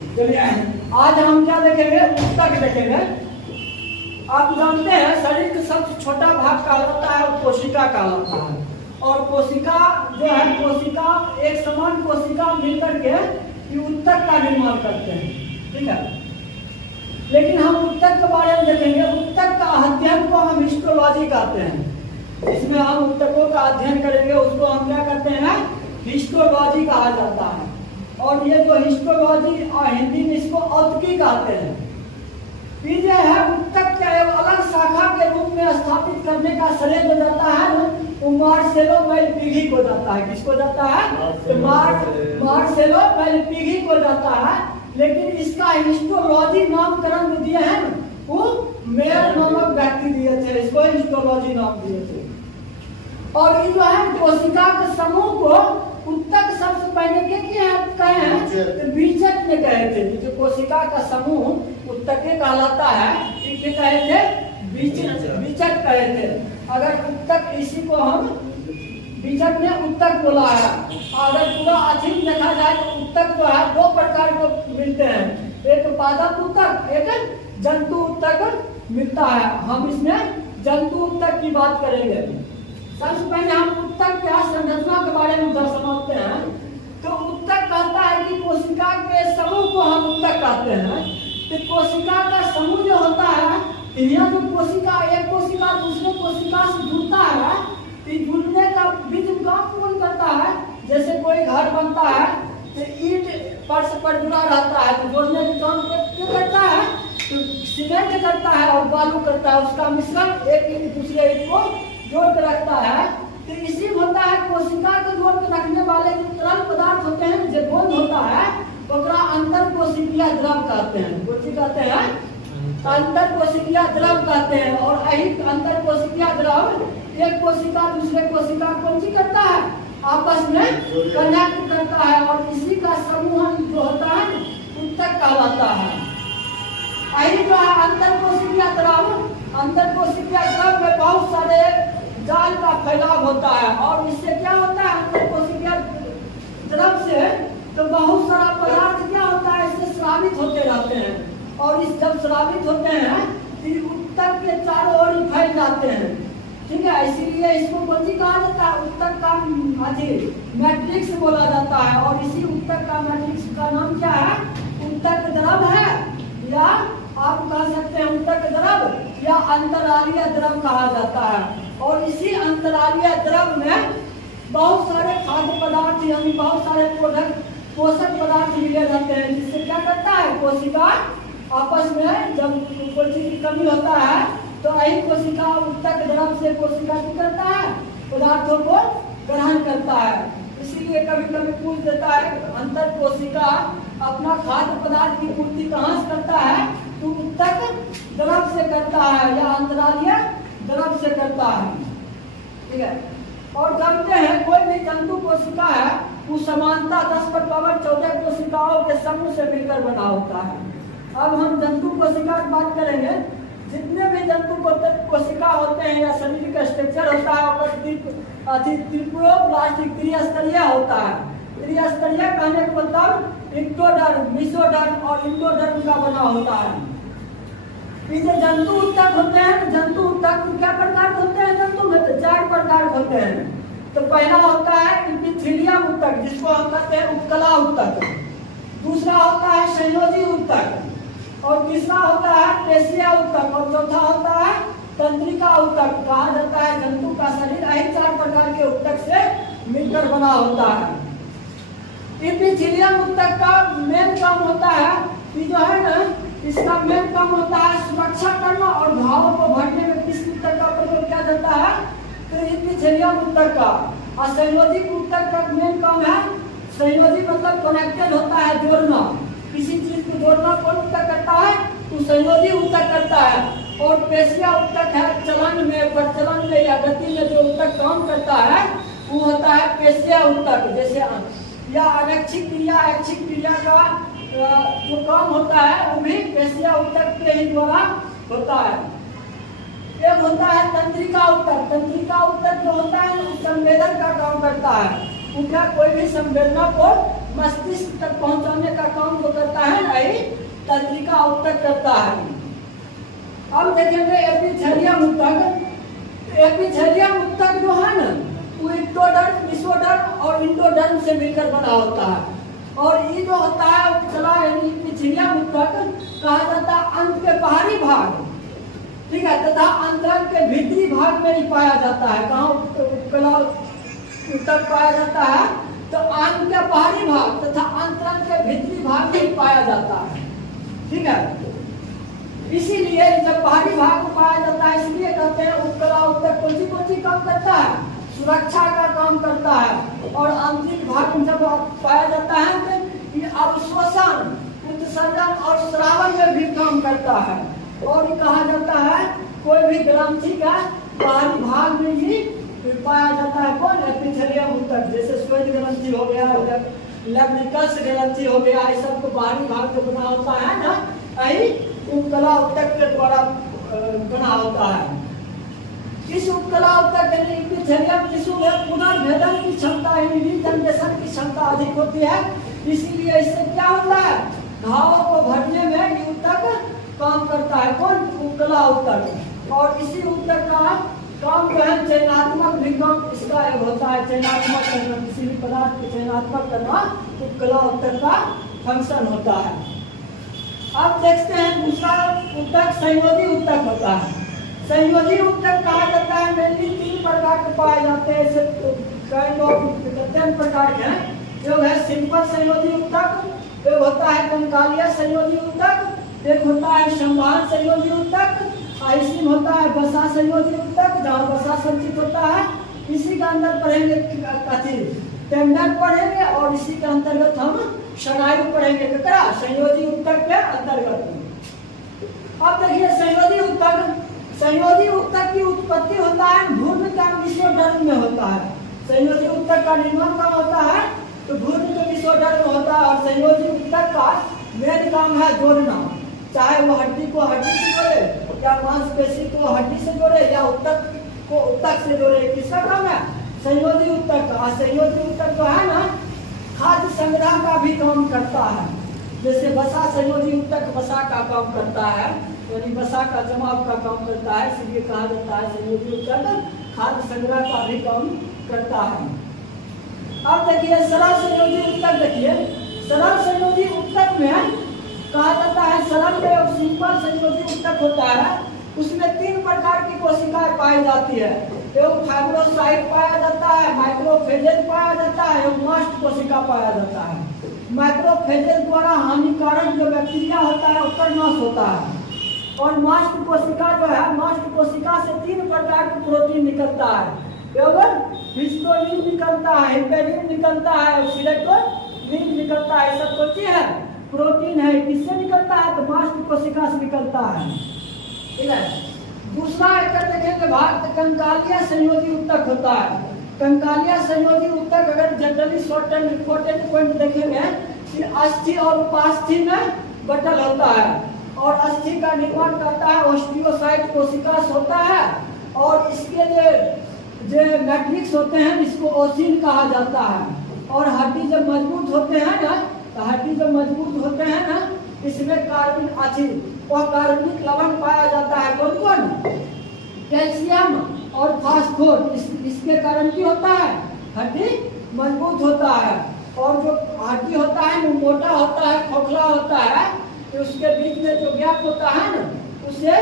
चलिए आज हम क्या देखेंगे, उत्तक देखेंगे। आप जानते हैं शरीर का सबसे छोटा भाग कहलाता है कोशिका कहलाता है। और कोशिका जो है, कोशिका एक समान कोशिका मिलकर के ये उत्तक का निर्माण करते हैं, ठीक है। लेकिन हम उत्तक के बारे में देखेंगे। उत्तक का अध्ययन को हम हिस्टोलॉजी कहते हैं। इसमें हम उत्तकों का अध्ययन करेंगे, उसको हम क्या कहते हैं, हिस्टोलॉजी कहा जाता है। और ये जो हिस्टोलॉजी और हिंदी में इसको औतकी कहते हैं। ये जो है उत्तक का एक अलग शाखा के रूप में स्थापित करने का श्रेय जो जाता है वो मार्सेलो मैलपीगी को जाता है। किसको जाता है? मार्सेलो मैलपीगी को जाता है। लेकिन इसका हिस्टोलॉजी नामकरण जो दिए हैं वो मेयर नामक व्यक्ति दिए थे, इसको हिस्टोलॉजी नाम दिए थे। और ये जो है कोशिका के समूह को उत्तक सबसे पहले क्या कहे हैं, बीजक में कहे थे। जो कोशिका का समूह उत्तक कहलाता है, क्या कहे थे, बीजक कहे थे। अगर उत्तक, इसी को हम बीजक में उत्तक बोला है। अगर पूरा अधिक देखा जाए तो उत्तक जो है दो प्रकार को मिलते हैं, एक पादप उत्तक, एक जंतु उत्तक मिलता है। हम इसमें जंतु उत्तक की बात करेंगे। सबसे पहले हम उत्तक क्या संरचना के बारे में समझते हैं। तो उत्तक कहता है कि कोशिका के समूह को हम उत्तक कहते हैं। तो कोशिका का समूह जो होता है, यह जो कोशिका, एक कोशिका दूसरे कोशिका से जुड़ता है, तो जुड़ने का बीच काम कौन करता है? जैसे कोई घर बनता है तो ईंट फर्श पर जुड़ा रहता है, तो जोड़ने का काम क्यों करता है? तो सीमेंट करता है और बालू करता है, उसका मिश्रण एक ईंट दूसरे ईंट को जोड़ के रखता है। तो इसी होता है कोशिका को जोड़ के रखने वाले जो तरल पदार्थ होते हैं, जो गोंद होता है, ओकरा अंतर कोशिकीय द्रव कहते हैं। कौन कहते हैं? अंतर कोशिकीय द्रव कहते हैं। और यही अंतर कोशिकीय द्रव एक कोशिका दूसरे कोशिका कौन सी करता है, आपस में कनेक्ट करता है। और इसी का समूह जो होता है उत्तक कहलाता है। यही जो है अंतर कोशिकीय द्रव, अंतर कोशिकीय द्रव में बहुत सारे जाल का फैलाव होता है। और इससे क्या होता है, अंतर कोशिकीय द्रव से तो बहुत सारा पदार्थ क्या होता है, इससे स्रावित होते रहते हैं। और इस जब स्रावित होते हैं तो उत्तक के चारों ओर फैल जाते हैं, ठीक है। इसीलिए इसको कौन सी कहा जाता है, उत्तक का मैट्रिक्स बोला जाता है। और इसी उत्तक का मैट्रिक्स का नाम क्या है, उत्तक द्रव है, या आप कह सकते हैं उत्तक द्रव या अंतरालीय द्रव कहा जाता है। और इसी अंतरालीय द्रव में बहुत सारे खाद्य पदार्थ यानी बहुत सारे पोषक पदार्थ मिले रहते हैं, जिससे क्या करता है, कोशिका आपस में जब कोई चीज की कमी होता है तो यही कोशिका उत्तक द्रव से कोशिका क्या करता है, पदार्थों को ग्रहण करता है। इसीलिए कभी कभी पूछ देता है, अंतर कोशिका अपना खाद्य पदार्थ की पूर्ति कहाँ से करता है, तो उत्तक द्रव से करता है या अंतरालीय द्रव से करता है, ठीक है। और जानते हैं कोई भी जंतु कोशिका है वो समानता 10⁻14 कोशिकाओं के समूह से मिलकर बना होता है। अब हम जंतु कोशिका की बात करेंगे। जितने भी जंतु कोशिका होते हैं या शरीर का स्ट्रक्चर होता है त्रिप्लोब्लास्टिक त्रिस्तरीय होता है। त्रिस्तरीय कहने का मतलब एक्टोडर्म, मेसोडर्म और इंडोडर्म का बना होता है। ये जो जंतु उत्तक होते हैं, जंतु उत्तक क्या प्रकार होते हैं, जंतु में तो 4 प्रकार होते हैं। तो पहला होता है एपिथेलियम उत्तक, जिसको हम कहते हैं उपकला उत्तक। दूसरा होता है संयोजी उत्तक। और तीसरा होता है पेशिया उत्तक। और चौथा होता है तंत्रिका उत्तक। कहा जाता है जंतु का शरीर यही 4 प्रकार के उत्तक से मिलकर बना होता है। एपिथेलियम उत्तक का मेन काम होता है, ये जो है ना, इसका मेन काम होता है सुरक्षा करना और घावों को भरने में किस उत्तक का प्रयोग किया जाता है, तो एपिथेलियम उत्तक का। और संयोजी उत्तक का मेन काम है, संयोजी मतलब कनेक्टेड होता है, जोड़ना, किसी चीज को जोड़ना कौन उत्तक करता है, तो संयोजी उत्तक करता है। और पेशिया उत्तक है, चलन में, प्रचलन में या गति में जो उत्तक काम करता है वो होता है पेशिया उत्तक। जैसे या अनैच्छिक क्रिया, ऐच्छिक क्रिया का जो काम होता है वो भी पेशिया उत्तक के ही द्वारा होता है। एक होता है तंत्रिका उत्तक। तंत्रिका उत्तक जो होता है वो संवेदन का काम करता है। उनका कोई भी संवेदना को मस्तिष्क तक पहुंचाने का काम जो करता है तंत्रिका उत्तक करता है। अब देखेंगे एपिथेलियम उत्तक। एपिथेलियम उत्तक जो है ना वो एक्टोडर्म, मेसोडर्म और इंडोडर्म से मिलकर बना होता है। और ये जो होता है उपकला यानी एपिथेलियम उत्तक कहा जाता है अंत के बाहरी भाग, ठीक है, तथा अंतरंग के भीतरी भाग में ही पाया जाता है। कहाँ उपकला उत्तक पाया जाता है? तो अंत के बाहरी भाग तथा अंतरंग के भीतरी भाग में ही पाया जाता है, ठीक है। इसीलिए जब बाहरी भाग में पाया जाता है इसलिए कहते हैं उपकला उत्तक कौन सी काम करता है? सुरक्षा का काम करता है। और आंतरिक भाग में जब पाया जाता है तो ये अवशोषण, उत्सर्जन और स्रावन में भी काम करता है। और ये कहा जाता है कोई भी ग्रंथि का बाहरी भाग में ही पाया जाता है। कौन? एपिथेलियम उत्तक। जैसे श्वेत ग्रंथि हो गया, लैम्निकस ग्रंथि हो गया, इस सब को बाहरी भाग जो बना होता है ना, यही उपकला उत्तक के द्वारा बना होता है। इस उपकला उत्तक यानी एपिथेलियम टिश्यू में पुनर्भेदन की क्षमता यानी रीजनरेशन की क्षमता अधिक होती है। इसीलिए इससे क्या होता है? घावों को भरने में ये उत्तक काम करता है। कौन? उपकला उत्तक। और इसी उत्तक का काम जो है चयनात्मक भी काम इसका होता है। चयनात्मक करना, किसी भी पदार्थ को चयनात्मक करना उपकला उत्तक का फंक्शन होता है। अब देखते हैं दूसरा उत्तक संयोजी उत्तक होता है। संयोजी उत्तक कहा जाता है मेनली 3 प्रकार के पाए जाते हैं। प्रकार के जो है सिंपल संयोजी उत्तक, एक होता है कंकालिया संयोजी उत्तक, एक होता है संवहन संयोजी उत्तक, इसी होता है वसा संयोजी उत्तक जहाँ वसा संचित होता है। इसी के अंदर पढ़ेंगे टेंडर पढ़ेंगे और इसी के अंतर्गत हम स्नायु पढ़ेंगे। ककरा? संयोजी उत्तक के अंतर्गत। अब देखिए संयोजी उत्तक। संयोजी उत्तक की उत्पत्ति होता है भूर्ण का मेसोडर्म में होता है। संयोजी उत्तक का निर्माण कहाँ होता है? तो भूर्ण के मेसोडर्म में होता है। और संयोजी उत्तक का मेन काम है जोड़ना, चाहे वो हड्डी को हड्डी से जोड़े या मांसपेशी को हड्डी से जोड़े या उत्तक को उत्तक से जोड़े। किसका काम है? संयोजी उत्तक का। संयोजी उत्तक जो है ना खाद्य संग्रह का भी काम करता है। जैसे वसा संयोजी उत्तक वसा का काम करता है, यानी वसा का जमाव का काम करता है, इसलिए कहा जाता है संयोजी उत्तक खाद्य संग्रह का भी काम करता है। अब देखिए सरल संयोजी उत्तक। देखिए सरल संयोजी उत्तक में कहा जाता है सरल में और सिंपल संयोजी उत्तक होता है। उसमें 3 प्रकार की कोशिकाएं पाई जाती है। एक फाइब्रोसाइट पाया जाता है, माइक्रोफेजेज पाया जाता है और मास्ट कोशिका पाया जाता है। माइक्रोफेजेज द्वारा हानिकारक जो बैक्टीरिया होता है उसका नाश होता है। और मास्ट कोशिका जो है, मास्ट कोशिका से 3 प्रकार के प्रोटीन निकलता है। हिस्टोनिन निकलता है, हिपेरिन निकलता है, सिलेक्टोनिन निकलता है। सब कौन सी है? प्रोटीन है। किससे निकलता है? तो मास्ट कोशिका से निकलता है, ठीक है। दूसरा एक देखेंगे भाग कंकालिया संयोजी उत्तक होता है। कंकालिया संयोजी उत्तक अगर generally short and important point देखेंगे कि अस्थि और उपास्थि में बटल होता है। और अस्थि का निर्माण करता है ऑस्टियोसाइट कोशिका होता है। और इसके जो मैट्रिक्स होते हैं इसको ओसिन कहा जाता है। और हड्डी जब मजबूत होते हैं ना, तो हड्डी जब मजबूत होते हैं ना, इसमें कार्बन एसिड और कार्बनिक लवण पाया जाता है। कौन कौन? कैल्शियम और फास्फोरस। इसके कारण क्या होता है? हड्डी मजबूत होता है। और जो हड्डी होता है वो मोटा होता है, खोखला होता है, तो उसके बीच में जो गैप होता है ना उसे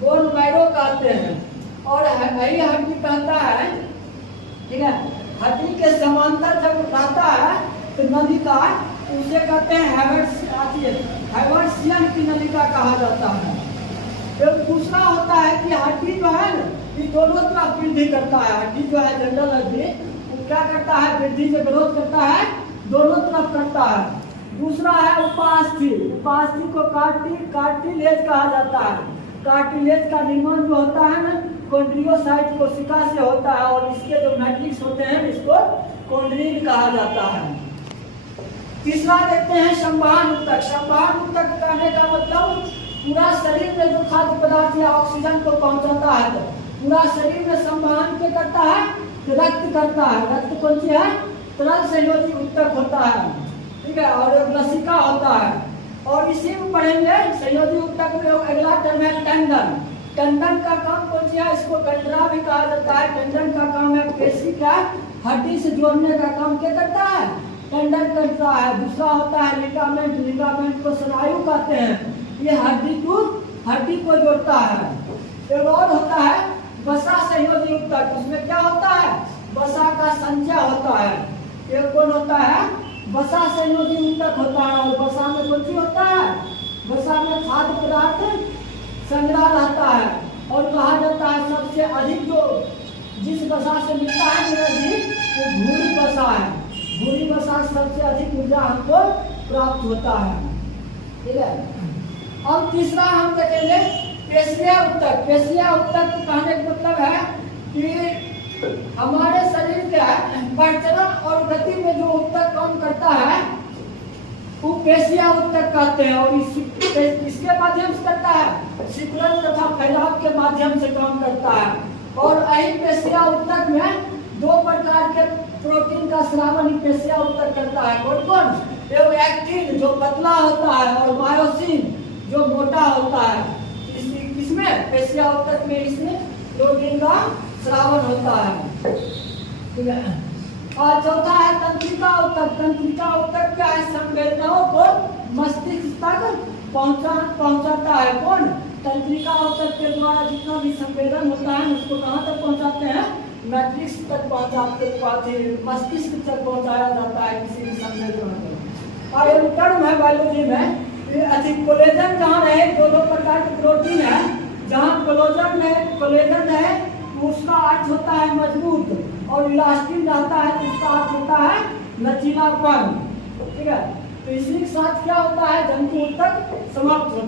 बोन मैरो कहते हैं। और यही हड्डी कहता है, ठीक है, हड्डी के समांतर जब उठाता है तो नलिका, उसे कहते हैं हैवर्सियन की नलिका कहा जाता है। फिर दूसरा होता है कि हड्डी जो है ना ये दोनों तरफ वृद्धि करता है। हड्डी जो है जनरल हड्डी वो क्या करता है? वृद्धि से ग्रोथ करता है, दोनों तरफ करता है। दूसरा है उपास्थि। उपास्थि को कार्टिलेज कहा जाता है। कार्टिलेज का निर्माण जो होता है ना कॉन्ड्रियोसाइट कोशिका से होता है। और इसके जो मैट्रिक्स होते हैं इसको कॉन्ड्रिल कहा जाता है। तीसरा देखते हैं संवहन उत्तक। संवहन उत्तक कहने का मतलब पूरा शरीर में जो खाद्य पदार्थ या ऑक्सीजन को पहुंचाता है, तो पूरा शरीर में संवहन क्या करता है? रक्त करता है। रक्त कौन सी है? तरल संयोजी उत्तक होता है, ठीक है। और लसिका होता है। और और इसी में पढ़ेंगे संयोजी ऊतक में अगला टर्म है टेंडन। टेंडन का काम कौन सा है? इसको कंडरा भी कहा जाता है। टेंडन का काम है पेशी का हड्डी से जोड़ने का काम क्या करता है? टेंडन करता है। दूसरा होता है लिगामेंट। लिगामेंट को स्नायु कहते हैं। ये हड्डी टू हड्डी को जोड़ता है। एक और होता है वसा संयोजी ऊतक। उसमें क्या होता है? वसा का संचय होता है। एक कौन होता है? वसा संयोजी ऊतक होता है। और वसा में कौन सी होता है? वसा में खाद्य पदार्थ संग्रह रहता है। और कहा जाता है सबसे अधिक जो जिस वसा से मिलता है एनर्जी वो भूरी वसा है। भूरी वसा सबसे अधिक ऊर्जा हमको प्राप्त होता है। ठीक है। अब तीसरा हम देखेंगे पेशिया ऊतक। पेशिया ऊतक कहने का मतलब है कि हमारे शरीर के प्रचलन और गति में जो ऊतक काम करता है वो पेशिया ऊतक कहते हैं। और इसके माध्यम से करता है सिकुड़न तथा फैलाव के माध्यम से काम करता है। और यही पेशिया ऊतक में दो प्रकार के प्रोटीन का स्रावन पेशिया ऊतक करता है। कौन कौन? एक एक्टिन जो पतला होता है और मायोसिन जो मोटा होता है। इसमें पेशिया ऊतक में इसमें प्रोटीन का स्रावन होता है। ठीक है। और चौथा है तंत्रिका ऊतक। तंत्रिका ऊतक क्या है? संवेदनाओं को मस्तिष्क तक पहुंचाता है। कौन? तंत्रिका ऊतक के द्वारा जितना भी संवेदन होता है उसको कहाँ तक पहुंचाते हैं? मैट्रिक्स तक पहुंचाते, मस्तिष्क तक पहुंचाया जाता है किसी भी संवेदन को। और एक टर्म है बायोलॉजी में कोलेजन कहाँ रहे? दो प्रकार के प्रोटीन है। जहाँ कोलेजन है उसका अर्थ होता है मजबूत और इलास्टिन रहता है तो उसका अर्थ होता है लचीलापन। ठीक है। तो इसी के साथ क्या होता है? जंतु ऊतक समाप्त होता है।